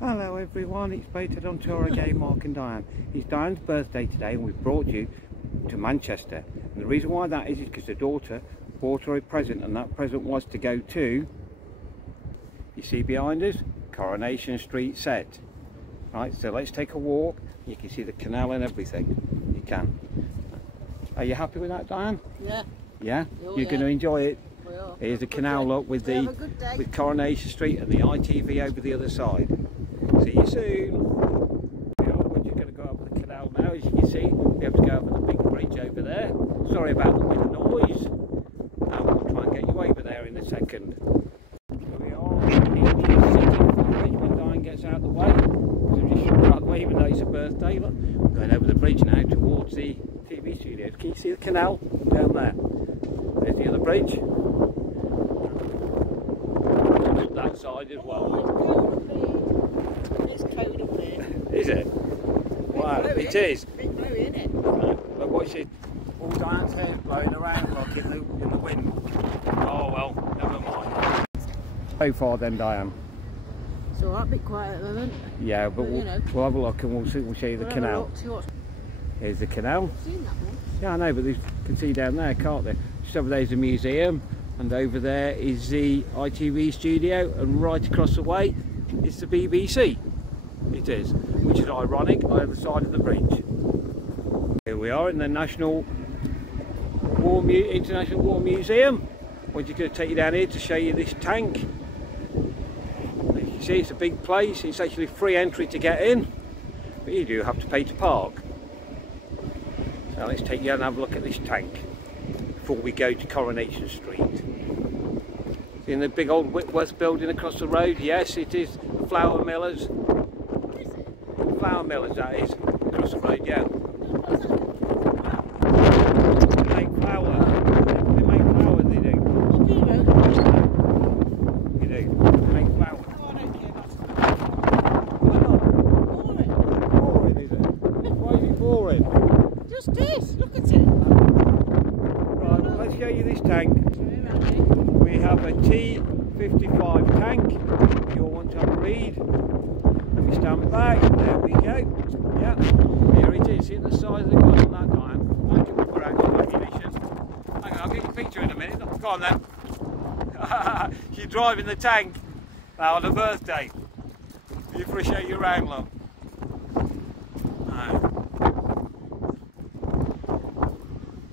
Hello everyone, it's Baited on Tour again, Mark and Diane. It's Diane's birthday today and we've brought you to Manchester. And the reason why that is because the daughter bought her a present, and that present was to go to, you see behind us, Coronation Street set. Right, so let's take a walk. You can see the canal and everything. You can. Are you happy with that, Diane? Yeah. Yeah? Oh, You're going to enjoy it. We are. Here's the canal look with Coronation Street and the ITV over the other side. See you soon. We're just going to go over the canal now. As you can see, we have to go over the big bridge over there. Sorry about the wind noise. And we'll try and get you over there in a second. Here we are. It's sitting for the bridge when Diane gets out of the way. So just shoot out the way even though it's a birthday. Look, we're going over the bridge now towards the TV studios. Can you see the canal down there? There's the other bridge. That side as well. It's cold up there. Is it? Wow, it is. Bit blue, isn't it? But watch it. All Diane's hair blowing around like in the wind. Oh well, never mind. So far then, Diane. It's alright, a bit quiet at the moment. Yeah, but we'll have a look and we'll show you the canal. Here's the canal. I've seen that one. Yeah, I know, but you can see down there, can't they? Just over there is the museum, and over there is the ITV studio, and right across the way is the BBC. It is, which is ironic, on the other side of the bridge. Here we are in the International War Museum. We're just going to take you down here to show you this tank. As you can see, it's a big place. It's actually free entry to get in, but you do have to pay to park. So let's take you and have a look at this tank before we go to Coronation Street. See in the big old Whitworth building across the road? Yes, it is the Flour Millers. Flour Millers, that is, across the road, yeah. They make flour. They make flour, they do. You do. They make flour. Oh, I don't care about Why not? Boring, is it? Why is it boring? just this, look at it. Right, well, let's show you this tank. We have a T55 tank. If you all want to have a read. If you stand back, there we go. Yeah, here it is. See the size of the gun on that Diane. Mind you, we're out of ammunition. Hang on, I'll get your picture in a minute. Go on then. She's driving the tank now on her birthday. You appreciate your round, love.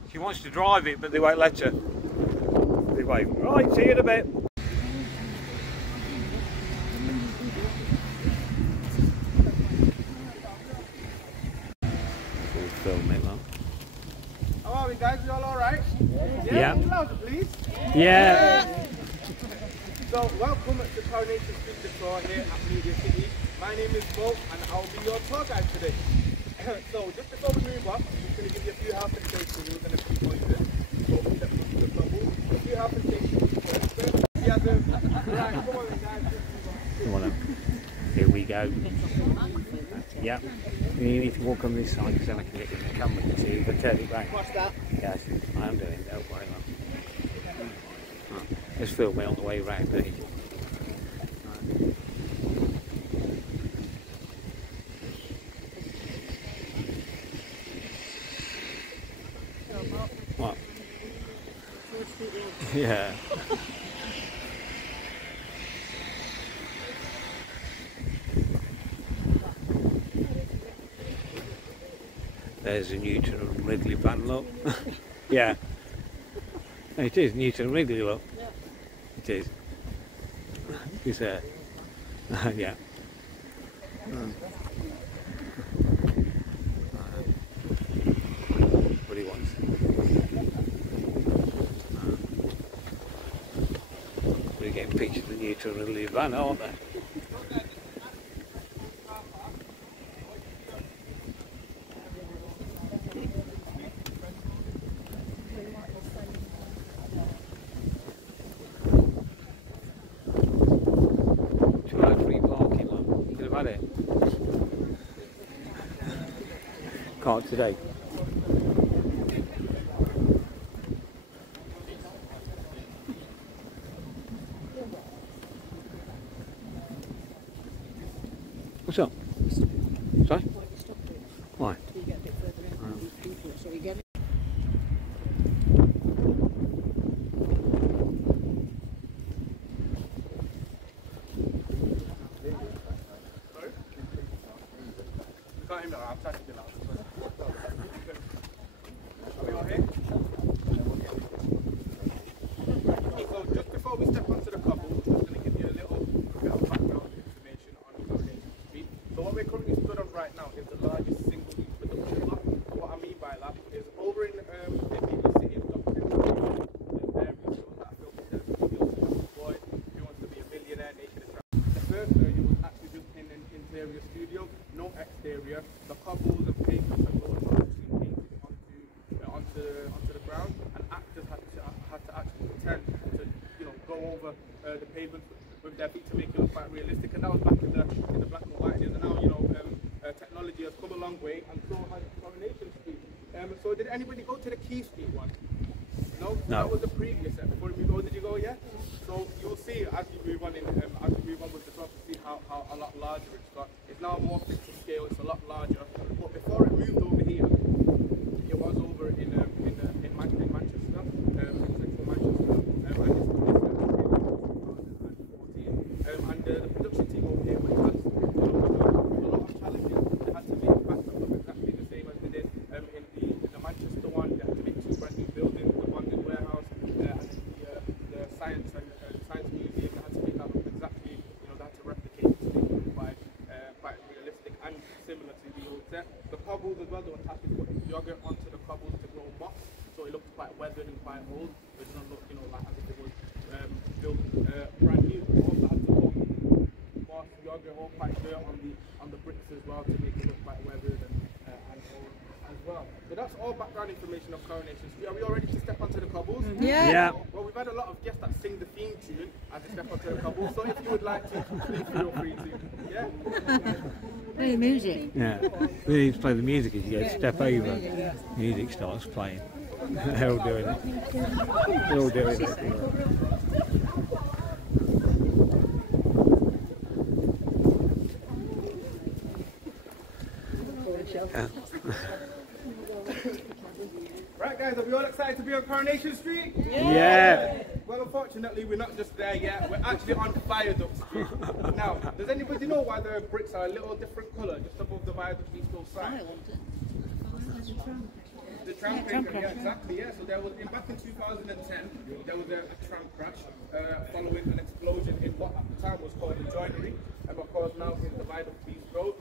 She wants to drive it, but they won't let her. They won't. Right, see you in a bit. We'll film it, love. How are we, guys? You all alright? Yeah. Louder, please. Yeah. So, welcome to Coronation Street Tour here at Media City. My name is Mo, and I'll be your tour guide today. So, just before we move up, I'm just going to give you a few health and safety rules and a few pointers. Hopefully that puts the bubble. A few health and safety rules first. Yeah, right, come on, guys. Come on, here we go. Yeah. You need to walk on this side because then I can get you the camera to see you can turn it back. Watch that. Yes, I am doing it, don't worry, love. Right. Just film it on the way round, please. What? Yeah. There's a Newton and Ridley van, look. Yeah. It is Newton and Ridley, look. Yeah. It is. It's there. Yeah. What do you want? We're getting pictures of the Newton and Ridley van, aren't they? Can't today. What's up? Sorry? Why? You get a bit further in these people, so we get it. So just before we step onto the couple, I'm just going to give you a little bit of background information on Coronation Street. So what we're currently stood on right now is the largest single use production block. And what I mean by that is over in the city of Dublin, there's various shows that film boy who wants to be a millionaire naked and trapped. The first area was actually just in an interior studio, no exterior. The cobbles and pavements and roads were actually painted onto the ground, and actors had to actually pretend to go over the pavement with their feet to make it look quite realistic. And that was back in the black and white days. And now technology has come a long way, and so has Coronation Street. So did anybody go to the Key Street one? No? No. That was the previous set. Before we go, did you go yet? So you'll see as we move on with the talk, to see how a lot larger it's got. It's now more fit to scale, it's a lot larger. But before it moved over here, it was over in Manchester, central Manchester, and the production team over here, which has a lot of challenges. They had to make it back up exactly the same as they did in the Manchester one. They had to make 2 brand new buildings, the bonded warehouse, and the science museum. They had to make that look exactly, they had to replicate it to make it quite realistic and similar to the old set. The cobbles as well, they were happy to put yogurt onto the cobbles to grow moss, so it looked quite weathered and quite old. It didn't look, like as if it was built brand new. Also had to put moss, yogurt, all quite dirt on the bricks as well to make it look quite weathered and old as well. So that's all background information of Coronation Street. Are we all ready to step onto the cobbles? Yeah. Well, we've had a lot of guests that sing the theme tune as they step onto the cobbles, so if you would like to, please feel free to. Yeah? Play the music. Yeah. We need to play the music as you go step over. Music starts playing. They're all doing it. They're all doing it. Right guys, are we all excited to be on Coronation Street? Yeah. Well, unfortunately, we're not just there yet. We're actually on Viaduct Street. Now, does anybody know why the bricks are a little different colour just above the Viaduct Street sign? The tram crash, yeah, exactly, yeah. So there was, back in 2010, there was a tram crash following an explosion in what at the time was called the joinery, and of course now is the Viaduct Street Road.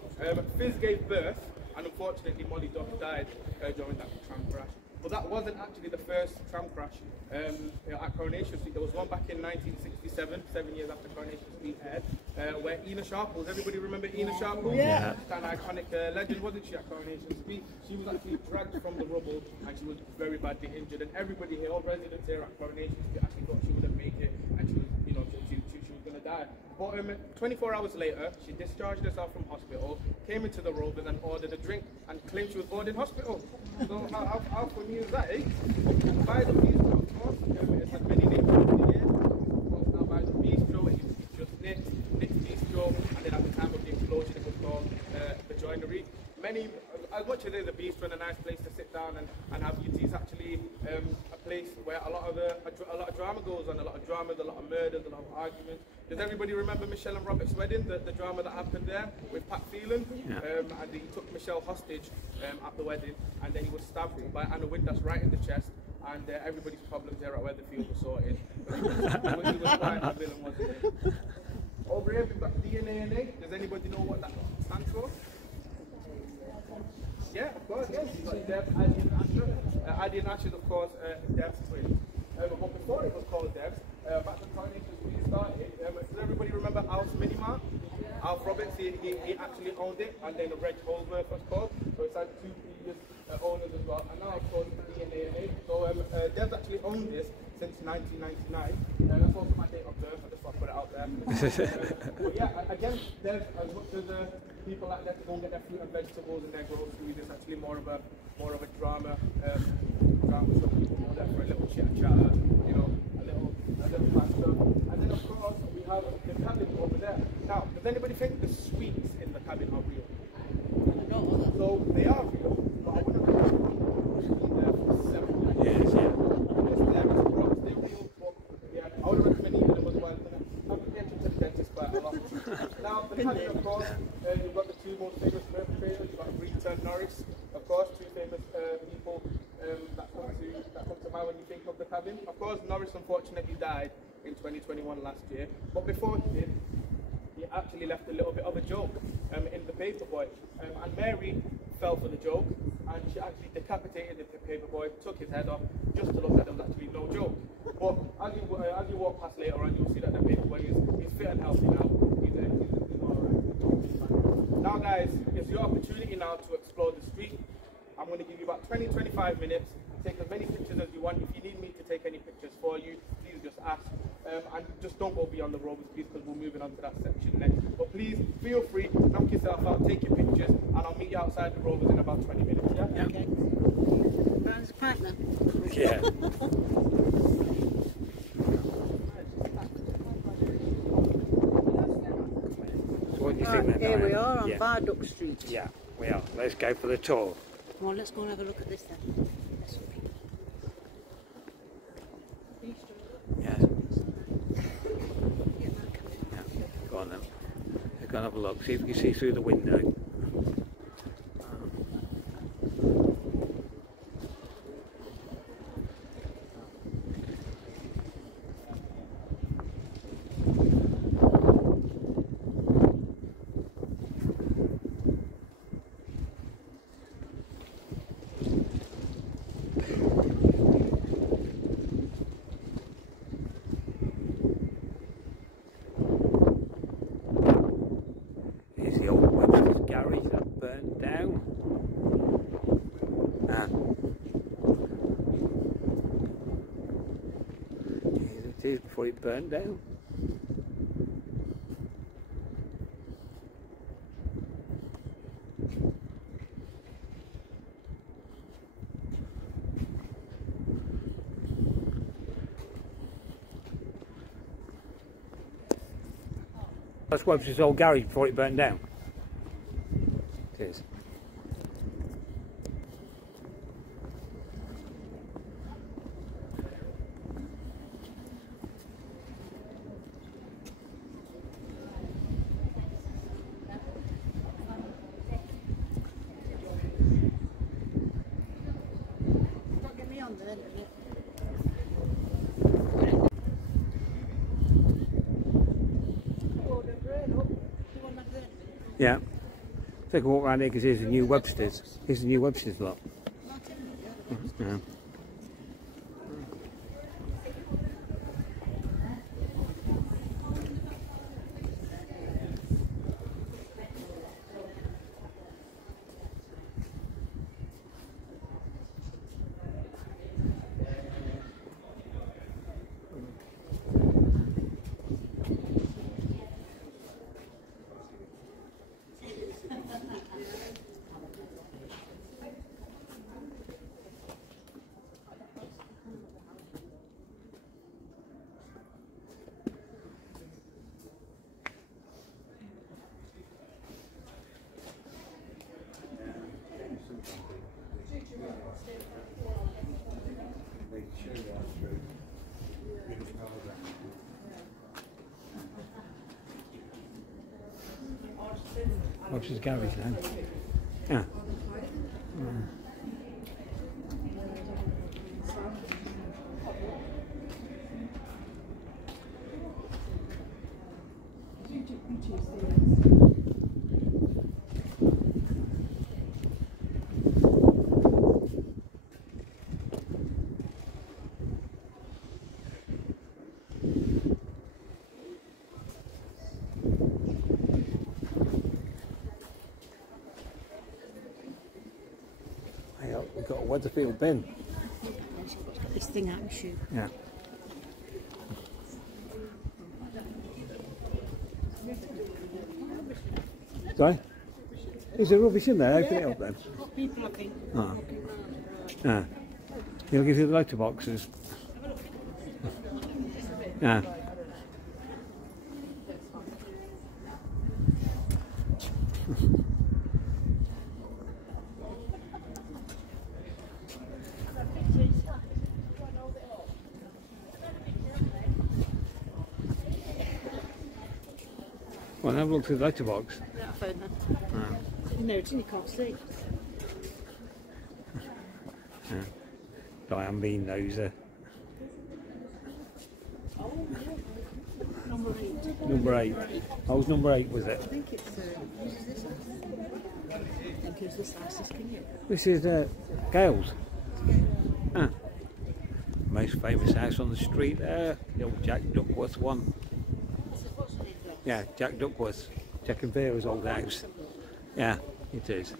Fizz gave birth, and unfortunately Molly Duff died during that tram crash. But that wasn't actually the first tram crash at Coronation Street. There was one back in 1967, 7 years after Coronation Street aired, where Ina Sharples, everybody remember Ina Sharples? Yeah. Kind of iconic legend, wasn't she, at Coronation Street? She was actually dragged from the rubble and she was very badly injured. And everybody here, all residents here at Coronation Street actually thought she wouldn't make it and she was, she was going to die. But 24 hours later, she discharged herself from hospital, came into the Rovers and ordered a drink and claimed she was bored in hospital. So how funny is that, eh? By the Bistro, of course, it has many names over the years. Of course, now by the Bistro, it was just Nick's Bistro, and then at the time of the explosion, it was called the Joinery. As much as it is a bistro and a nice place to sit down and have your tea, it's actually a place where a lot of drama goes on, a lot of dramas, a lot of murders, a lot of arguments. Does everybody remember Michelle and Robert's wedding, the drama that happened there with Pat Phelan? Yeah. And he took Michelle hostage at the wedding, and then he was stabbed by Anna Windass right in the chest, and everybody's problems there at Weatherfield were sorted. He was quite a villain, wasn't he? Over here we've got DNA. Does anybody know what that stands for? Yeah, of course, yes. You've got Deb, Addy and Asher. Addy and Asher is, of course, Deb's twins. But before it was called Deb's, back when Coronation Street started, does everybody remember Alf's Minimart? Alf Roberts, he actually owned it, and then the Reg Holsworth was called. So it's had 2 previous owners as well. And now, of course, DNA. So Deb's actually owned this since 1999. That's also my date of birth. I just want to put it out there. But yeah, again, Deb, as much as people like that to go and get their fruit and vegetables and their groceries, it's actually more of a drama. So people go there for a little chit chat, a little banter. And then of course we have the cabin over there. Now, does anybody think the sweets in the cabin are real. No, So they are real, but I wouldn't been there for several years. Yes, yeah. Yes, they're rocks, they're real, but yeah, I would recommend eating them as well. I've been getting to the dentist quite a lot. Now, the cabin, of course, you've got the two most famous perpetrators. You've got Rita and Norris, of course, two famous people that come to mind when you think of the cabin. Of course, Norris unfortunately died in 2021 last year, but before he did, he actually left a little bit of a joke in the paperboy, and Mary fell for the joke, and she actually decapitated the paperboy, took his head off, just to look at him. Actually, no joke. But as you walk past later on, you'll see that the paperboy is fit and healthy now. He's all right. Now, guys, it's your opportunity now to explore the street. I'm going to give you about 20-25 minutes. Take as many pictures as you want. If you need me to take any pictures for you, please just ask. And just don't go beyond the rovers, please, because we're moving on to that section next. But please, feel free, knock yourself out, take your pictures, and I'll meet you outside the rovers in about 20 minutes. Yeah? no. Okay. Brown's a partner. Yeah. So what do you think then? Here we Diane? are on Yeah. Viaduct Street. Yeah, we are. Let's go for the tour. Come on, let's go and have a look at this then. Yes. Yeah. Go on then. Let's go and have a look. See if we can see through the window. Here's the old Webster's garage that burnt down. Here it is before it burnt down. That's Webster's old garage before it burnt down. It is. Don't get me on there, don't you? Yeah. Take a walk around here because here's the new Webster's. Here's the new Webster's lot. Yeah. Webster's garage then. Yeah. We've got a Weatherfield bin. Got this thing out and shoot. Yeah. Sorry? Is there rubbish in there? Open it up then. People, I think. Oh. Yeah. He'll give you the lighter boxes. Yeah. Well, have a look through the letterbox. Yeah, I found that. No, it's in your car seat. Diane Bean knows her. Number 8. Number 8. Oh, was number 8, was it? I think it's, what is this? I think it's this house, can you? This is Gales. Ah. Most famous house on the street there. The old Jack Duckworth one. Yeah, Jack Duckworth. Jack and Vera's old house. Yeah, it is.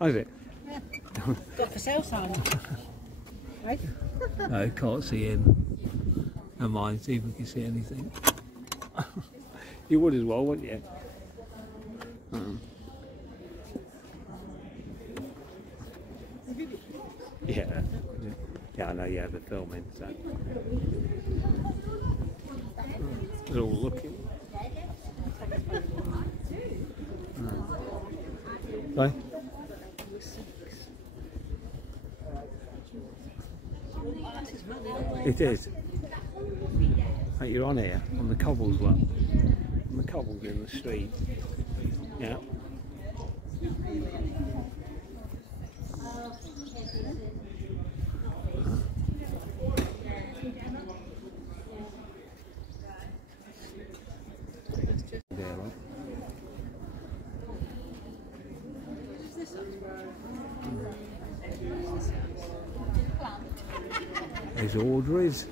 Oh, is it? Yeah. Got for sale sign. Right? No, can't see in. Never mind, see if we can see anything. You would as well, wouldn't you? Yeah. Yeah, I know you have the filming, so. They're all looking. Right? It is. Oh, you're on here, on the cobbles, what? On the cobbles in the street. Yeah. There, right? There's Audrey's.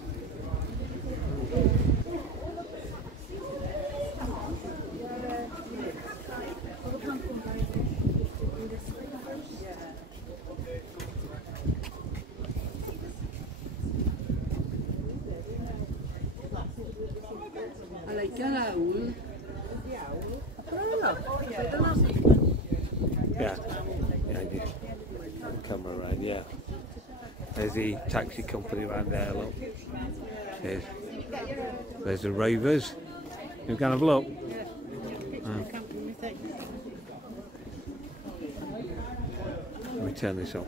I like that owl. Yeah. Yeah, you come around, yeah. There's the taxi company around there, look. There's the Rovers. You can have a look. Let me turn this off.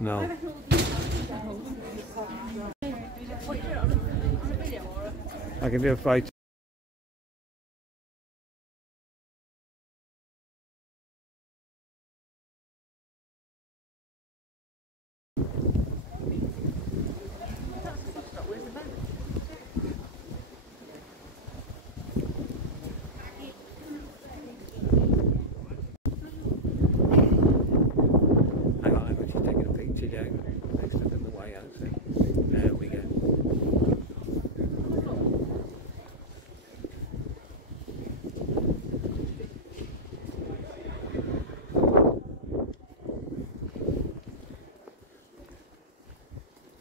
No. I can do a photo. She's taking a picture down next to them the way out. So there we go.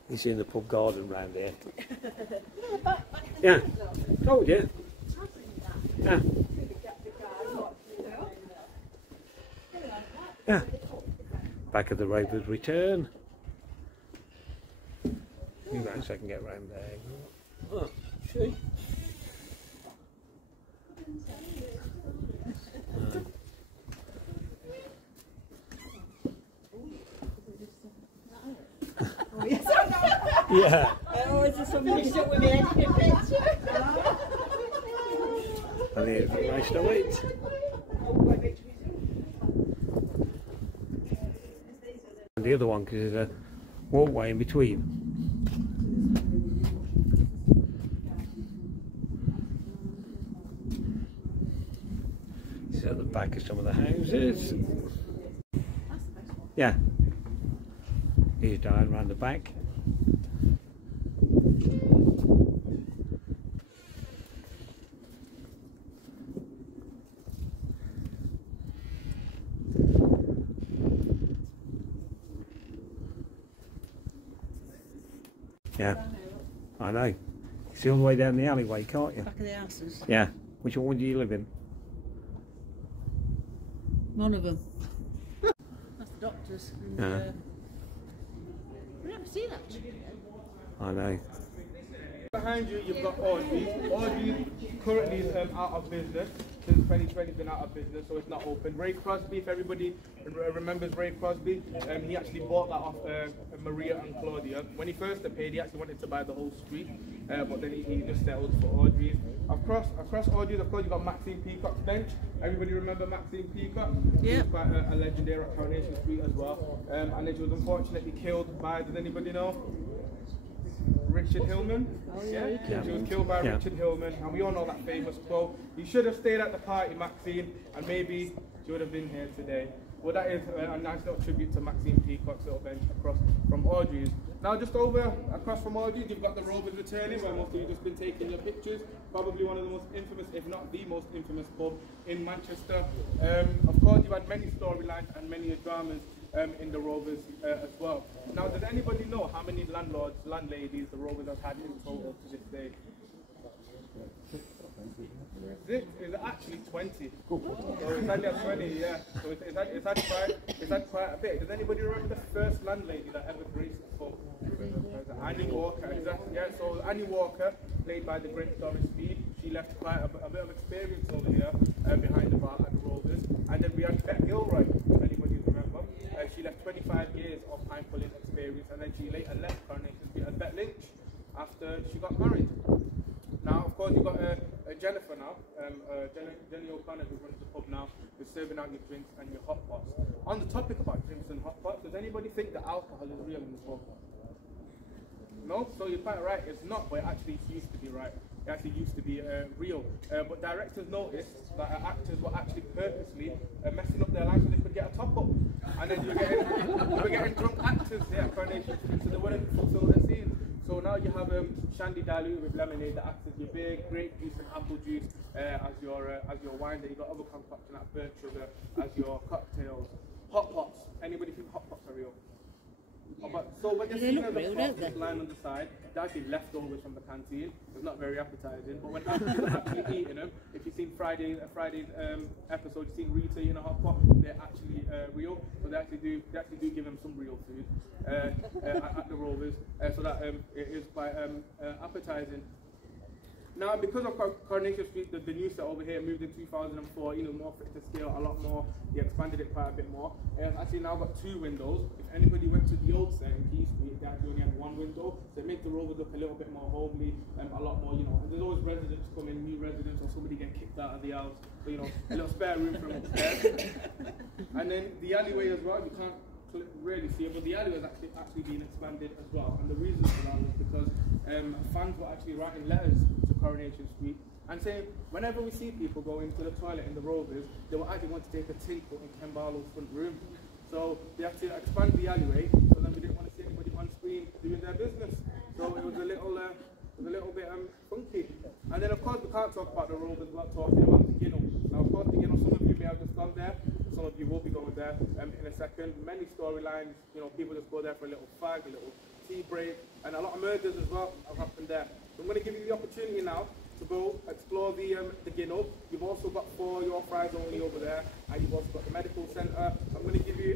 You see in the pub garden round there. Yeah, told you. Yeah. Yeah. Back of the Rovers return. You go so I can get round there. Oh, see? Yeah. And here's the rest of it. And the other one, because there's a walkway in between. This is at the back of some of the houses. Yeah. He's down around the back. Yeah, I know. See all the way down the alleyway, can't you? Back of the houses. Yeah. Which one do you live in? One of them. That's the doctor's. And, we never see that. I know. Behind you, you've got Audrey. Audrey currently is out of business. Since 2020, been out of business, so it's not open. Ray Crosby, if everybody remembers Ray Crosby, he actually bought that off Maria and Claudia. When he first appeared, he actually wanted to buy the whole street, but then he just settled for Audrey's. Across Audrey's, of course, you've got Maxine Peacock's bench. Everybody remember Maxine Peacock? Yeah. She was quite a legendary at Coronation Street as well. And then she was unfortunately killed by, does anybody know? Richard Hillman. Oh, yeah. She was killed by Richard Hillman, and we all know that famous quote, "You should have stayed at the party, Maxine, and maybe you would have been here today." Well, that is a nice little tribute to Maxine Peacock's little bench across from Audrey's. Now, just across from Audrey's, you've got the Rovers returning, where most of you have just been taking your pictures. Probably one of the most infamous, if not the most infamous pub in Manchester. Of course, you've had many storylines and many dramas in the Rovers as well. Now, does anybody know how many landladies the Rovers have had in total to this day? Is it actually 20? So it's only at 20, yeah. So it's had quite a bit. Does anybody remember the first landlady that ever graced the pub? Annie Walker, exactly. Yeah, so Annie Walker, played by the great Doris Speed, she left quite a bit of experience over here behind the bar at the Rovers. And then we had Bette Gilroy, if anybody remember. She left 25 years of pine pulling experience, and then she later left Coronation Street as Bette Lynch after she got married. Now, of course, you've got Jennifer now, Jenny O'Connor, who runs the pub now, who's serving out your drinks and your hot pots. On the topic about drinks and hot pots, does anybody think that alcohol is real in the pub? No? So you're quite right, it's not, but it actually used to be right. It actually used to be real. But directors noticed that actors were actually purposely messing up their lives so they could get a top up. And then you were getting drunk actors here at Coronation Street, so they wouldn't fulfill their scenes. So now you have Shandy Dilute with lemonade that acts as your beer, grape juice and apple juice as your wine. Then you've got other concoction like burnt sugar as your cocktails. Hot pots. Anybody think hot pots are real? So when you're seeing the pots lying on the side, they're actually leftovers from the canteen. It's not very appetizing, but when actors are actually eating them, if you've seen Friday's episode, you've seen Rita in a hot pot, they're actually real. So they actually do give them some real food at the Rovers, so that it is quite appetizing. Now, because of Coronation Street, the new set over here moved in 2004, more fit to scale, a lot more. He expanded it quite a bit more. It's actually now got 2 windows. If anybody went to the old set in Key Street, they actually only had 1 window. So it makes the Rovers look a little bit more homely, a lot more, and there's always residents coming, new residents, or somebody getting kicked out of the house. So, a little spare room from upstairs. And then the alleyway as well, you can't really see it, but the alleyway is actually being expanded as well. And the reason for that was because fans were actually writing letters to Coronation Street and saying whenever we see people go into the toilet in the Rovers, they will actually want to take a tinkle in Ken Barlow's front room. So they had to expand the alleyway, so then we didn't want to see anybody on screen doing their business. So it was a little bit funky. And then of course we can't talk about the Rovers without talking about the Ginnell. Now of course the Ginnell, some of you may have just gone there, some of you will be going there in a second. Many storylines, people just go there for a little fag, a little tea break, and a lot of murders as well have happened there. So I'm going to give you the opportunity now to go explore the Ginnell. You've also got For Your Fries Only over there, and you've also got the medical centre. I'm going to give you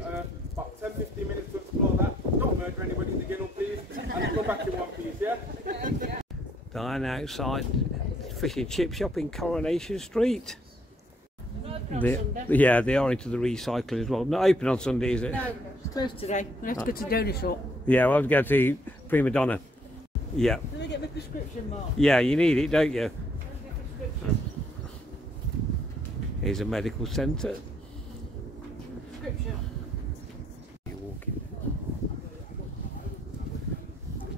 about 10-15 minutes to explore that. Don't murder anybody in the Ginnell, please, and go back in one piece, yeah? Dine outside fish and chip shop in Coronation Street. Yeah, they are into the recycling as well. Not open on Sunday, is it? No, it's closed today. We have to go to Donor Shop. Yeah, we'll have to go to Prima Donna. Yeah. Let me get my prescription, Mark. Yeah, you need it, don't you? Here's a medical centre. Prescription. You're walking.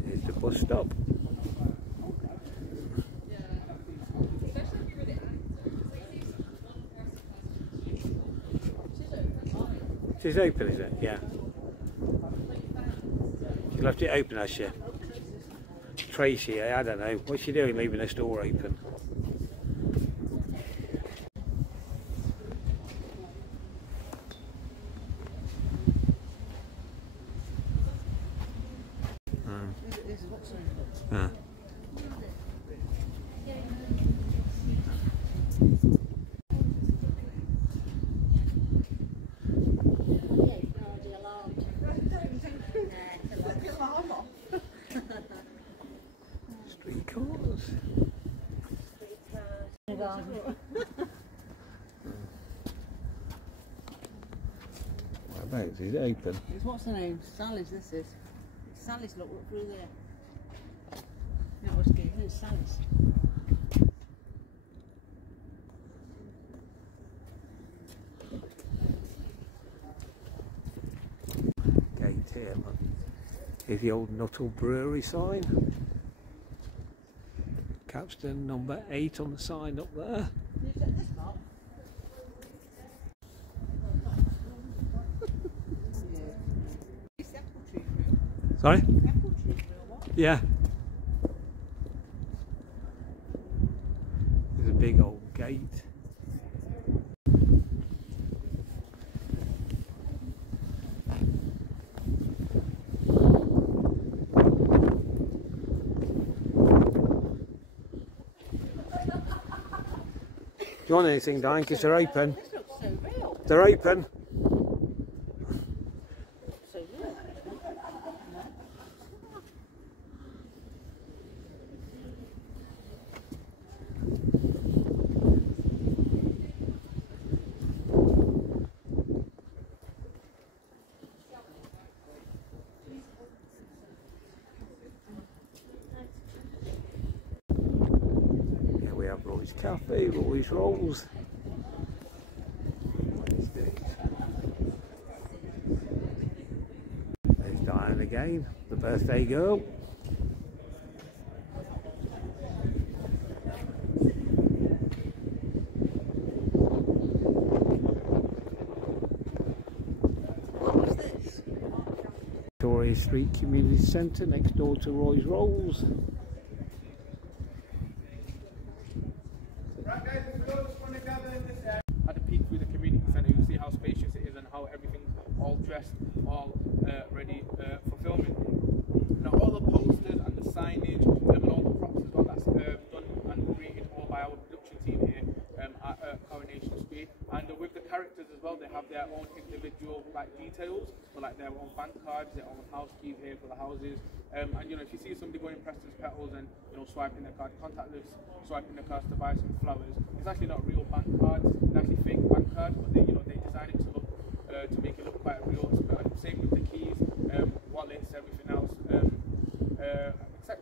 Here's the bus stop. It's open, is it? Yeah. She left it open, has she? Tracy, I don't know. What's she doing leaving the store open? cars. Whereabouts is it open? What's the name? Sally's, this is. Sally's, look through there. That was good, it's Sally's. Gate here, man. Here's the old Nuttall Brewery sign. Capstan number 8 on the sign up there. Can you take this, Mark? It's the apple tree grill. Sorry? Apple tree grill, what? Yeah. There's a big old gate. Do you want anything, Diane? Because they're open. This looks so real. They're open. So real. Here we have Roy's Cafe, Roy's Rolls. There's Diane again, the birthday girl. What was this? Victoria Street Community Centre next door to Roy's Rolls. Right guys, if we all just want to gather in this area. Had a peek through the community centre, you'll see how spacious it is and how everything's all dressed, all ready for filming. Now all the posters and the signage and all the props as well, that's done and created all by our production team here at Coronation Street. And with the characters as well, they have their own individual details, so like their own bank cards, their own house keys here for the houses. And you know, if you see somebody going Preston's Petals and swiping their card, contactless swiping their cards to buy some flowers, it's actually not real bank cards, it's actually fake bank cards, but they they design it to look to make it look quite real. And same with the keys, wallets, everything else, etc.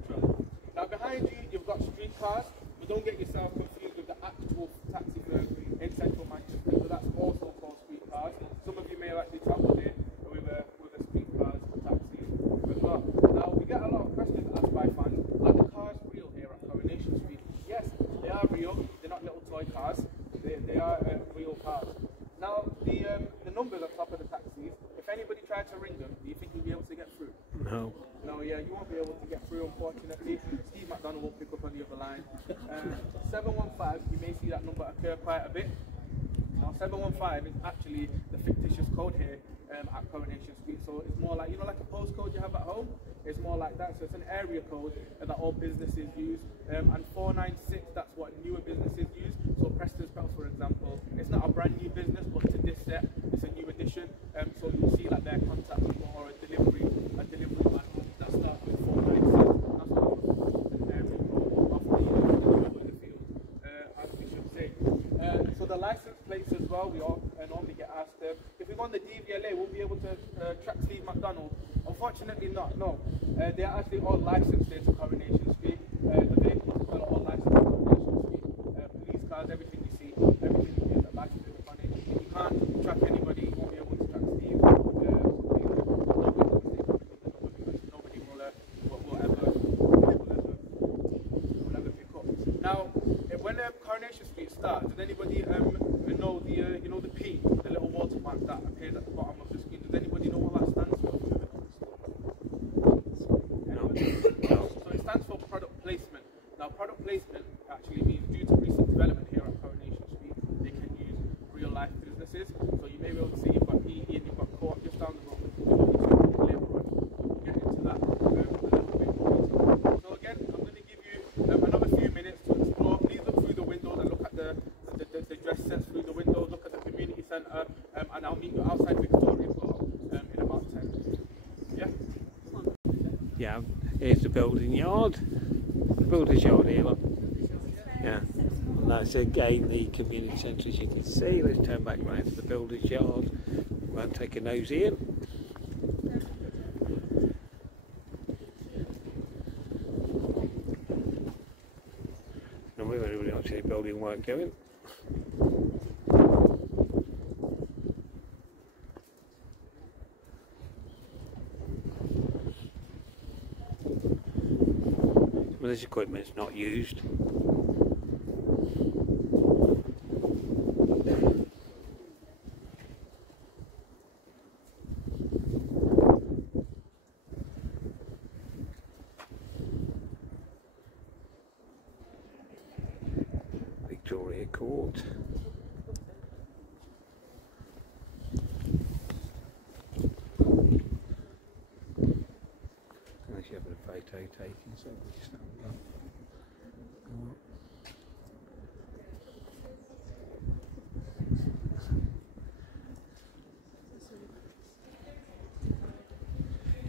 Now behind you, you've got streetcars, but don't get yourself confused with the actual taxi firm in central Manchester. So that's also called streetcars. Some of you may have actually travelled it with a streetcars taxi as well. Now we get a lot of questions asked by fans. Are the cars real here at Coronation Street? Yes, they are real. They're not little toy cars. They are real cars. Now the numbers on top of the taxis, if anybody tried to ring them, do you think you'll be able to get through? No. No, yeah, you won't be able to get through, unfortunately. Steve McDonald won't pick up on the other line. 715, you may see that number occur quite a bit. Now 715 is actually the fictitious code here at Coronation Street. So it's more like, like a postcode you have at home? It's more like that. So it's an area code that all businesses use. And 496, that's what newer businesses use. So Preston's Petals, for example, it's not a brand new business, but to this set, it's a new addition. So you'll see like their contact people or a delivery man that starts with 496. That's what an area code of the field, as we should say. So the license plates as well, we all normally get asked, if we go on the DVLA, we'll be able to track Steve McDonald. Unfortunately not, no. They are actually all licensed here to Coronation Street. The vehicles are all licensed to Coronation Street. Police cars, everything you see, everything is licensed to Coronation Street. You can't track anybody, you won't be able to track Steve. Nobody will ever pick up. Now, when Coronation Street starts, does anybody know the P, the little watermark that appears at the bottom of the screen? Does anybody know what that stands for? No. So it stands for product placement. Now, product placement actually means due to recent development here at Coronation Street, they can use real life businesses. So you may be able to see you've got PE and you've got Co-op just down the road. We'll get into that a little bit more. So again, I'm going to give you another few minutes to explore. Please look through the windows and look at the dress sets through the windows, look at the community centre, and I'll meet you outside Victoria Park in about 10 minutes. Yeah? Yeah, here's the building yard. builder's yard here, look. Yeah. And that's again the community centre, as you can see. Let's turn back round to the builder's yard. We'll take a nosy in. And we've only really not seen any building work going. Well, this equipment's not used. Victoria Court. Unless you have a photo taken, so we just have a look.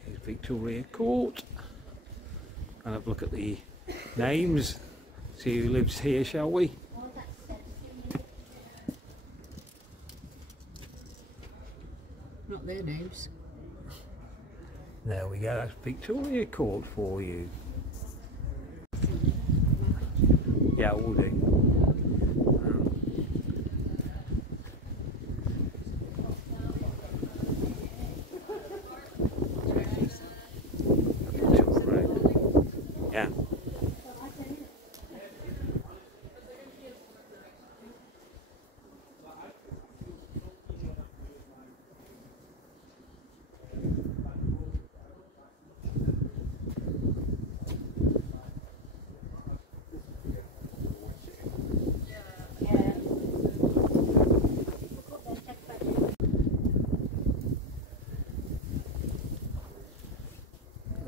Here's Victoria Court. And have a look at the names. See who lives here, shall we? Not their names. There we go, that's Victoria Court for you. Yeah, we'll do. Yeah.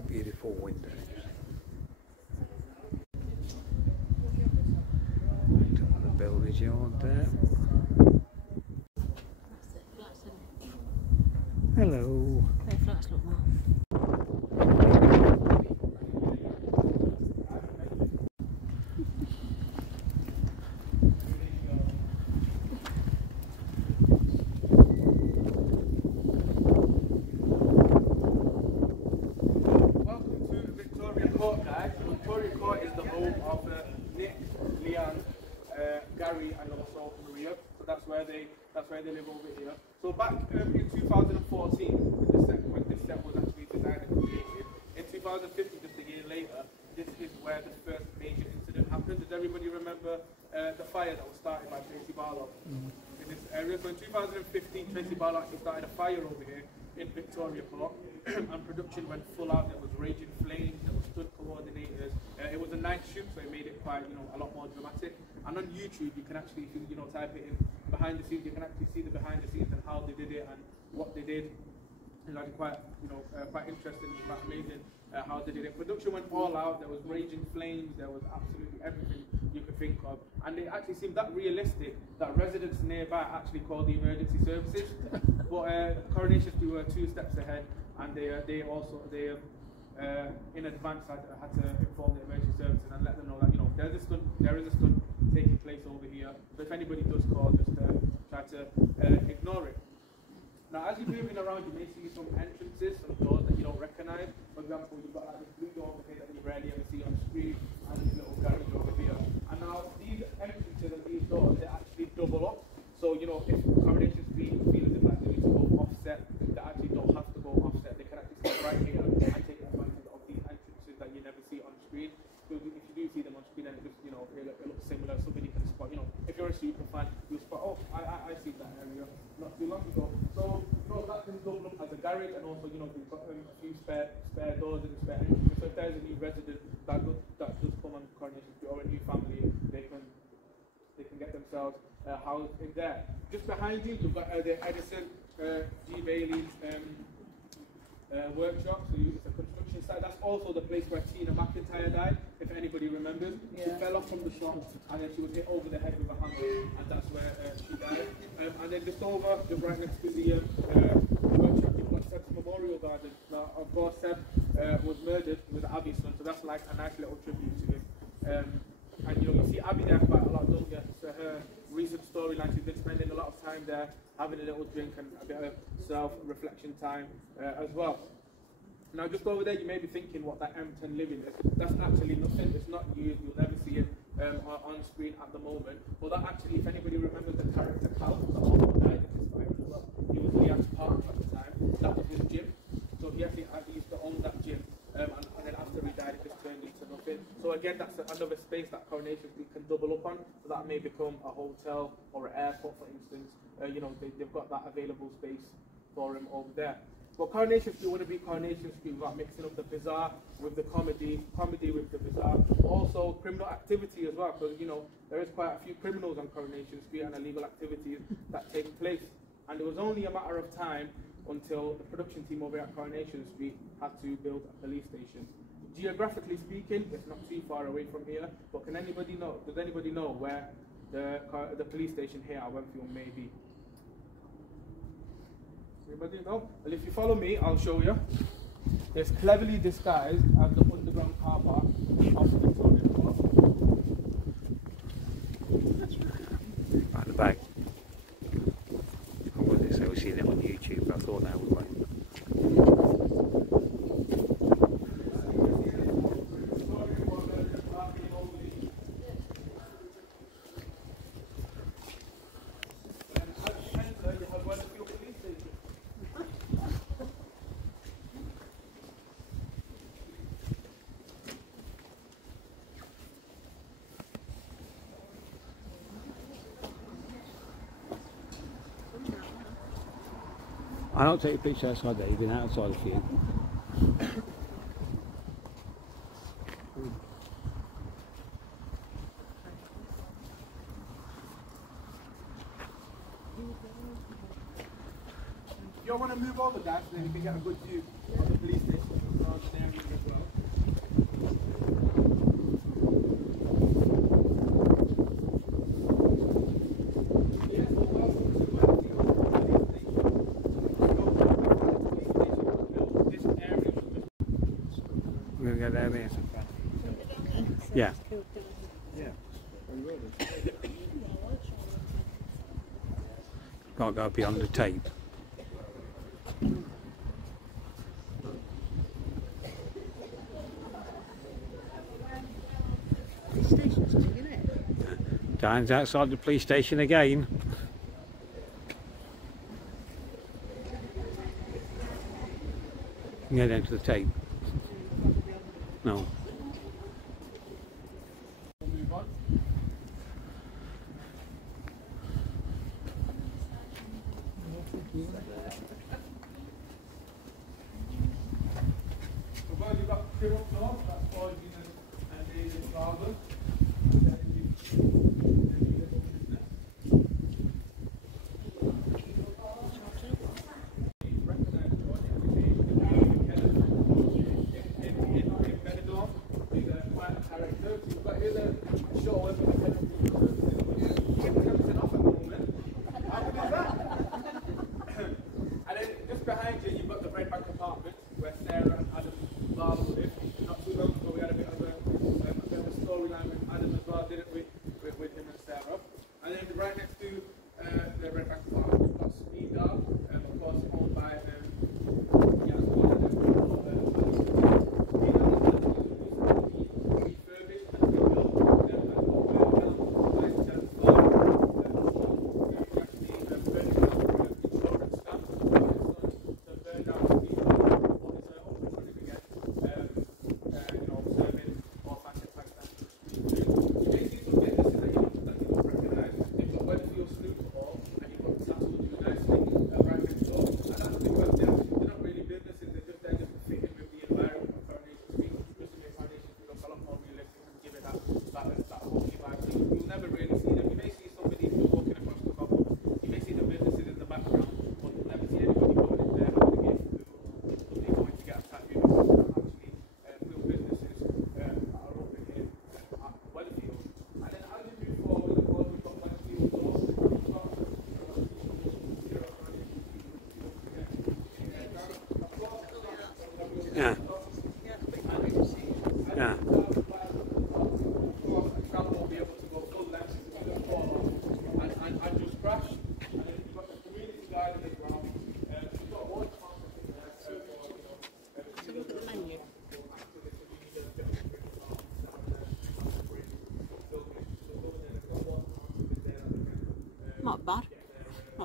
Beautiful windows. Top of the builder's yard there. Hello. Their flats look more. Victoria Court is the home of Nick, Leanne, Gary, and also Maria. So that's where they live over here. So back in 2014, when this set was actually designed and completed, in 2015, just a year later, this is where the first major incident happened. Does everybody remember the fire that was started by Tracy Barlow in this area? So in 2015, Tracy Barlow actually started a fire over here in Victoria Court, and production went full out. There was raging flames, there was stunt coordinators. It was a night shoot, so it made it quite, a lot more dramatic. And on YouTube, you can actually, if you type it in behind the scenes, you can actually see the behind the scenes and how they did it and what they did. It's like quite, quite interesting, quite amazing how they did it. Production went all out. There was raging flames. There was absolutely everything you could think of, and it actually seemed that realistic that residents nearby actually called the emergency services. But Coronation were 2 steps ahead, and they in advance had to inform the emergency services and let them know that there is a stunt taking place over here. So if anybody does call, just try to ignore it. Now, as you're moving around, you may see some entrances, some doors that you don't recognise. For example, you've got like this blue door over here that you rarely ever see on the screen, and this little garage over here. And now, these entrances and these doors, they actually double up. So, if Coronation feel as if like they need to go offset, they actually don't have to go offset. They can actually stay right here and take advantage of these entrances that you never see on screen. So if you do see them on screen, then it looks similar. Somebody can spot, if you're a super fan, you'll spot, oh, I see that area not too long ago. So, that can double up as a garage, and also, we've got a few spare doors and spare entrances. So if there's a new resident that does come on Coronation Street, or a new family, they can get themselves housed in there. Just behind you, you've got the Edison G. Bailey's workshop. So it's a construction site. That's also the place where Tina McIntyre died, if anybody remembers. Yeah. She fell off from the shop, and then she was hit over the head with a hammer, and that's where she died. And then just right next to the workshop, you've got Seb's Memorial Garden. Now, of course, Seb was murdered with Abby's son, so that's like a nice little tribute to him. And you know, you see Abby there quite a lot, don't you? So her recent storyline, she's been spending a lot of time there, having a little drink and a bit of self-reflection time as well. Now just over there, you may be thinking what that M10 living is. That's actually nothing. It's not used. You'll never see it on screen at the moment. But that actually, if anybody remembers the character Cal, that also died in this fire as well. He was Leanne's partner at the time. That was his gym. So he actually used to own that gym. And then after he died, it just turned into nothing. So again, that's another space that Coronation Street can double up on. So that may become a hotel or an airport, for instance. You know, they've got that available space for him over there. But Coronation Street wouldn't be Coronation Street without mixing up the bizarre with the comedy with the bizarre. Also criminal activity as well, because you know there is quite a few criminals on Coronation Street and illegal activities that take place. And it was only a matter of time until the production team over at Coronation Street had to build a police station. Geographically speaking, it's not too far away from here. But can anybody know? Does anybody know where the police station here at Wentfield may be? Anybody know? Well, if you follow me, I'll show you. It's cleverly disguised as the underground car park of the Victoria Cross. Right at the back. What was it? So we've seen it on YouTube, but I thought that would work. I don't take a picture outside there, you've been outside a few. You want to move over, guys, so then you can get a good view of the police station and surrounding areas as well. We're going to go down there. Yeah. Can't go beyond the tape. The station's big, isn't it? Diane's outside the police station again. You can go down to the tape. No. Move on. So well, you've got Criminal North, that's Boyd and David Rather.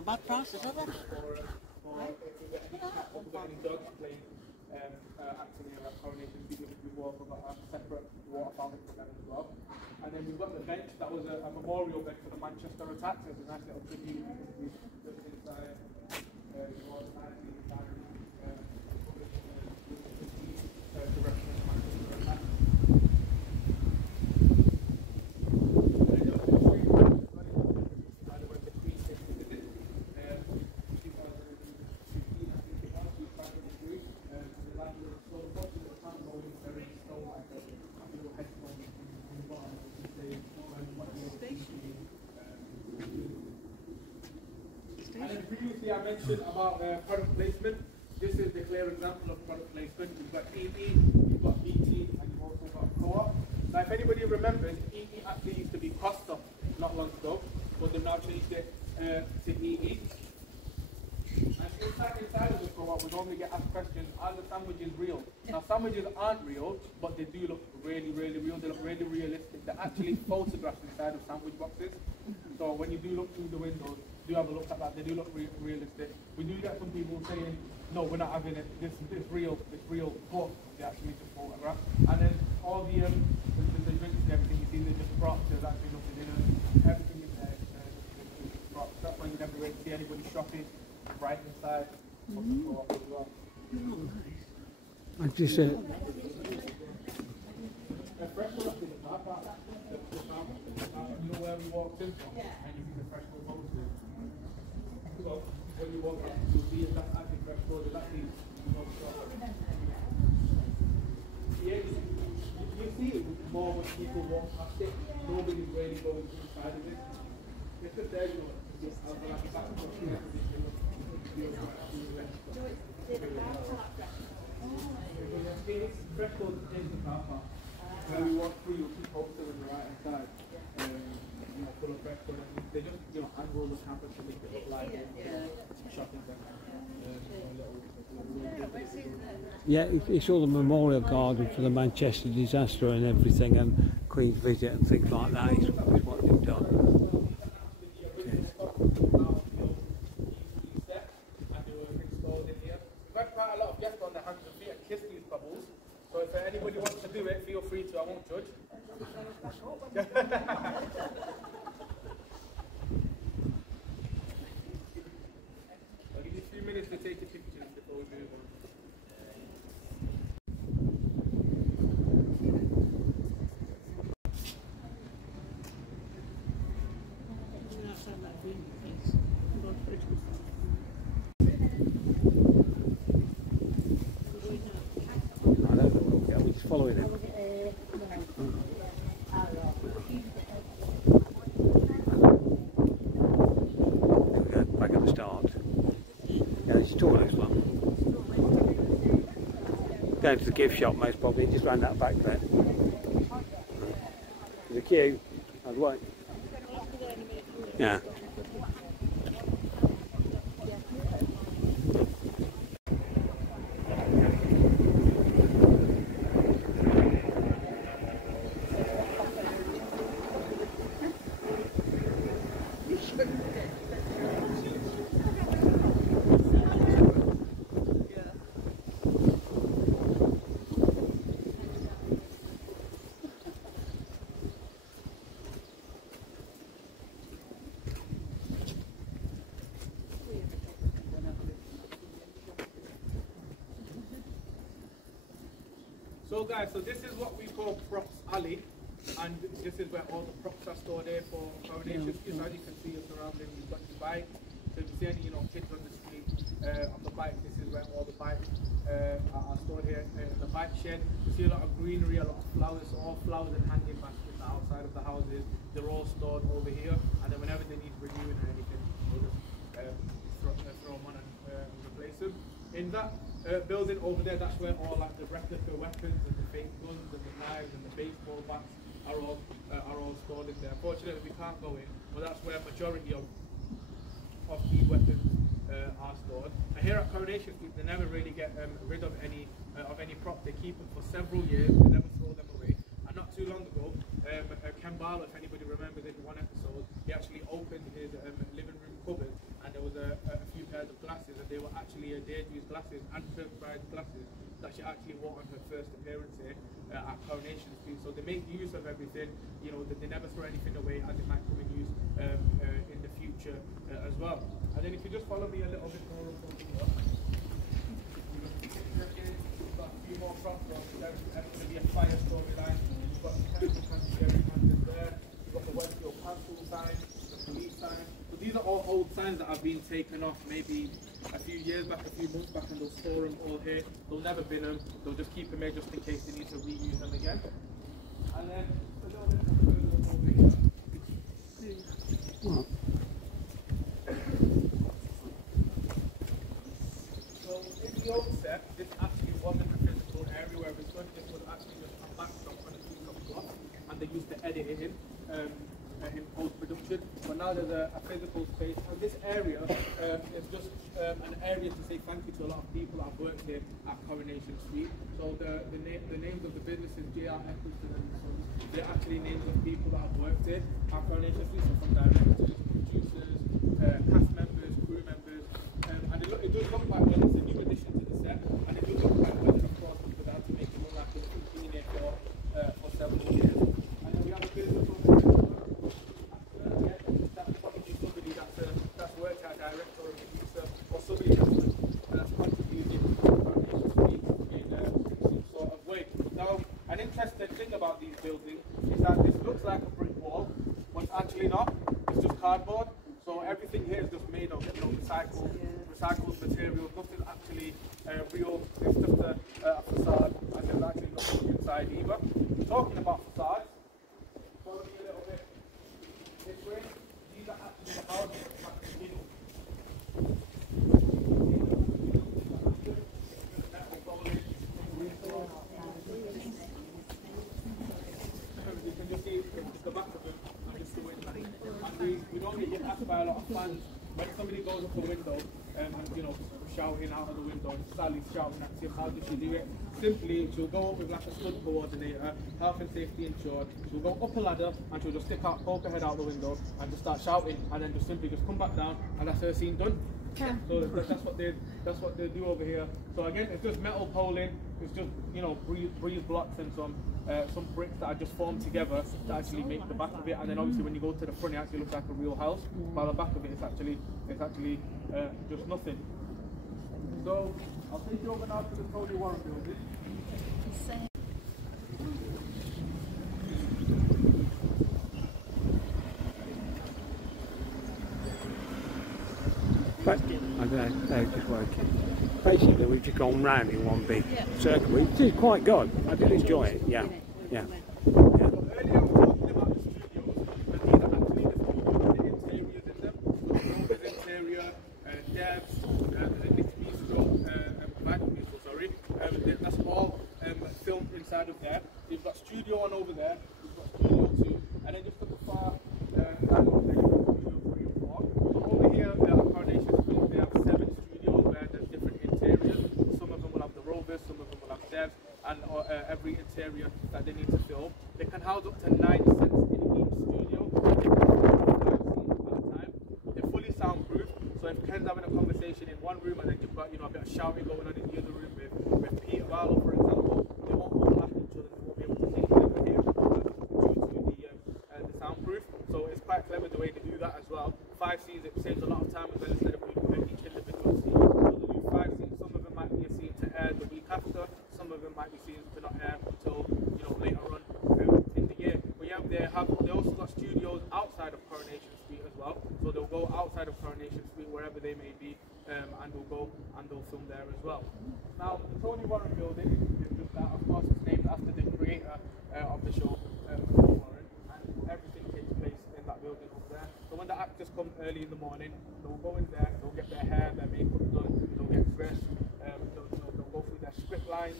bad prices, are they? Acting here at Coronation, we've also got a separate water fountain for them as well. And then we've got the bench, that was a memorial bench for the Manchester attacks. It's a nice little tribute. We've looked inside, to represent the Manchester attacks. Previously I mentioned about product placement. This is the clear example of product placement. You've got EE, you've got BT, and you've also got Co-op. Now if anybody remembers, EE actually used to be Costa not long ago, but they've now changed it to EE. And inside of the Co-op, we normally get asked questions, are the sandwiches real? Now sandwiches aren't real, but they do look really, really real. They look really realistic. They're actually photographs inside of sandwich boxes. So when you do look through the windows, do have a look at that. They do look realistic. We do get some people saying, no, we're not having it. This is real. It's real, but they actually just photograph. And then all the drinks and everything you see, they're just props. There's actually nothing in them. Everything in there is props. That's why you never really see anybody shopping right inside of the Co-op as well. I just said. Fresh one up in the car park. You know where we walked in from, and you see the fresh one posted. So when you walk up, you'll see it, that's actually fresh food, that's actually yeah, you see it more when people walk past it. Nobody's really going inside of it. It's just there, you know, just out like a back it's fresh food in the car park. When we walk through, you'll see posters on the right hand side. You know, full of fresh food. They just, you know, angle the campus to make it look like a shopping centre. Yeah, it's all the memorial garden for the Manchester disaster and everything, and Queen's Visit and things like that is what they've done. So if anybody wants to do it, feel free to, I won't judge. I'll give you 2 minutes to take your pictures before we move on. Following it. Back at the start. Yeah, it's tourist one. Going to the gift shop most probably, just round that back there. There's a queue. I'd wait. Yeah. So guys, so this is what we call Props Alley, and this is where all the props are stored there for Coronation. As you can see, your surroundings, you've got your bike. So if you see any, kids on the street on the bike, this is where all the bikes are stored here. In the bike shed, you see a lot of greenery, a lot of flowers, so all flowers and hanging baskets outside of the houses. They're all stored over here, and then whenever they need renewing or anything, we'll just throw them on and replace them. In that building over there, that's where all like the replica weapons and the fake guns and the knives and the baseball bats are all stored in there. Unfortunately, we can't go in, but that's where majority of these weapons are stored. And here at Coronation Street, they never really get rid of any prop. They keep them for several years. They never throw them away. And not too long ago, Ken Barlow, if anybody remembers in one episode, he actually opened his living room cupboard, and there was a few pairs of glasses, and they were actually Deirdre's glasses and Kirkbride's glasses that she actually wore on her first appearance here at Coronation Street. So they make use of everything, you know, that they never throw anything away, as it might come in use in the future as well. And then if you just follow me a little bit more over here, we've got a few more props. There's going to be a fire storyline. We've got the chemical cancer there. We've got the Westfield Council sign, the police sign. So these are all old signs that have been taken off maybe a few years back, a few months back, and they'll store them all here. They'll never bin them. They'll just keep them here just in case they need to reuse them again. And then a little bit further over here. So in the old set, this actually wasn't a physical area where it was good. This was actually just a backstop on a piece of cloth, and they used to edit it in post-production. But now there's a physical space, and this area is just an area to say thank you to a lot of people that have worked here at Coronation Street. So the names of the businesses, J.R. Eccleston and Sons, they're actually names of people that have worked here at Coronation Street, so from directors, producers, cast members, crew members, and it does look quite well. It's a new addition to the set, and it does look quite well, of course, for that to make it look like it's been here for several years. And then we have a business over there. That's probably somebody that's worked as director or producer, or somebody that's contributed to Coronation Street in some sort of way. Now, an interesting thing about these buildings is that this looks like a brick wall, but it's actually not. It's just cardboard. So everything here is just made of, you know, recycled materials. Nothing actually real. It's just a facade, and there's actually nothing inside either. Talking about facades, follow me a little bit this way. These are actually the houses at the beginning. You can just see it's the back of them and just the window. And we normally get asked by a lot of fans when somebody goes up the window and you know, shouting out of the window, and Sally's shouting at him, how did she do it? Simply, she'll go up with like a stud coordinator, health and safety insured. She'll go up a ladder and she'll just stick out, poke her head out the window and just start shouting, and then just simply just come back down, and that's her scene done. Yeah. So that's what they do over here. So again, it's just metal poling. It's just, you know, breeze blocks and some bricks that are just formed together to actually make the back of it. And then obviously when you go to the front, it actually looks like a real house. While the back of it is actually just nothing. So I'll take you over now to the Tony Warren building. They're just working. Basically, we've just gone round in one big circle, which is quite good. I did enjoy it. Yeah. Earlier I was talking about the studios, but these are actually the studios with the interiors in them. So there's interior, devs, that's all filmed inside of there. You've got studio 1 over there, you've got studio 2, and then just at the far studio 3 and 4. So over here at Coronation Street, they have 7 studios where there's different interiors. Some of them will have the rovers, some of them will have devs, and every interior that they need to film. They can house up to 9 sets in each studio. They can film 5 scenes at a time. They're fully soundproof, so if Ken's having a conversation in one room and then you've got, you know, a bit of shouting going on in the other room with Peter Barlow, for example, they won't overlap each other. They won't be able to see each other here due to the soundproof. So it's quite clever the way they do that as well. 5 scenes, it saves a lot of time as well, instead of doing each individual scene. So they do 5 scenes. Some of them might be a scene to air the week after. Some of them might be scenes to not air until, you know, later on in the year. But yeah, they also got studios outside of Coronation Street as well. So they'll go outside of Coronation Street wherever they may be, and they'll go and they'll film there as well. Now the Tony Warren building is just that. Of course, it's named after the creator of the show, Tony Warren, and everything takes place in that building up there. So when the actors come early in the morning, they'll go in there, they'll get their hair, their makeup done, they'll get dressed, they'll go through their script lines.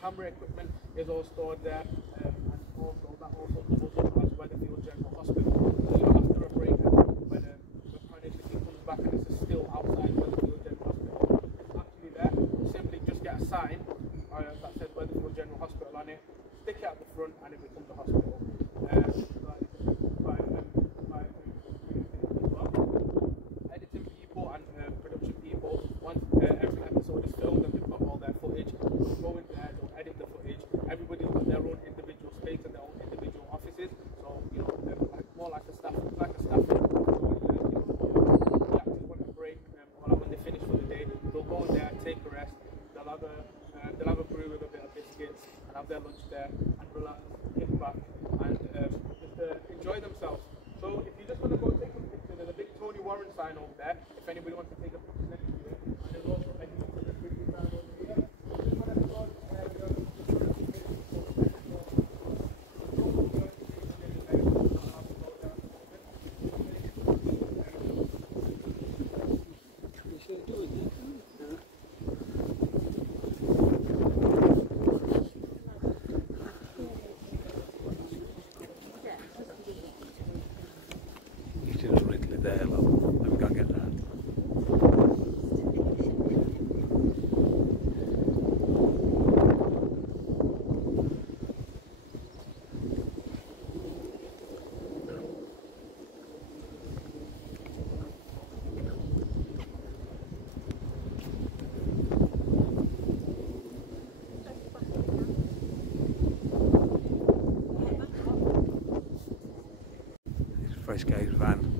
Camera equipment is all stored there, and also that also doubles up as Weatherfield General Hospital. So you know, after a break, when Coronation Street comes back and it's still outside Weatherfield General Hospital, it's actually there. We'll simply just get a sign that says Weatherfield General Hospital on it, stick it at the front, and it becomes a hospital. So that is quite as well. And want to go take a picture, there's a big Tony Warren sign over there. If anybody wants to take a picture next to it. And there's also a security sign over here. Just want to go there, look. Let me go and get that. Fresco's van.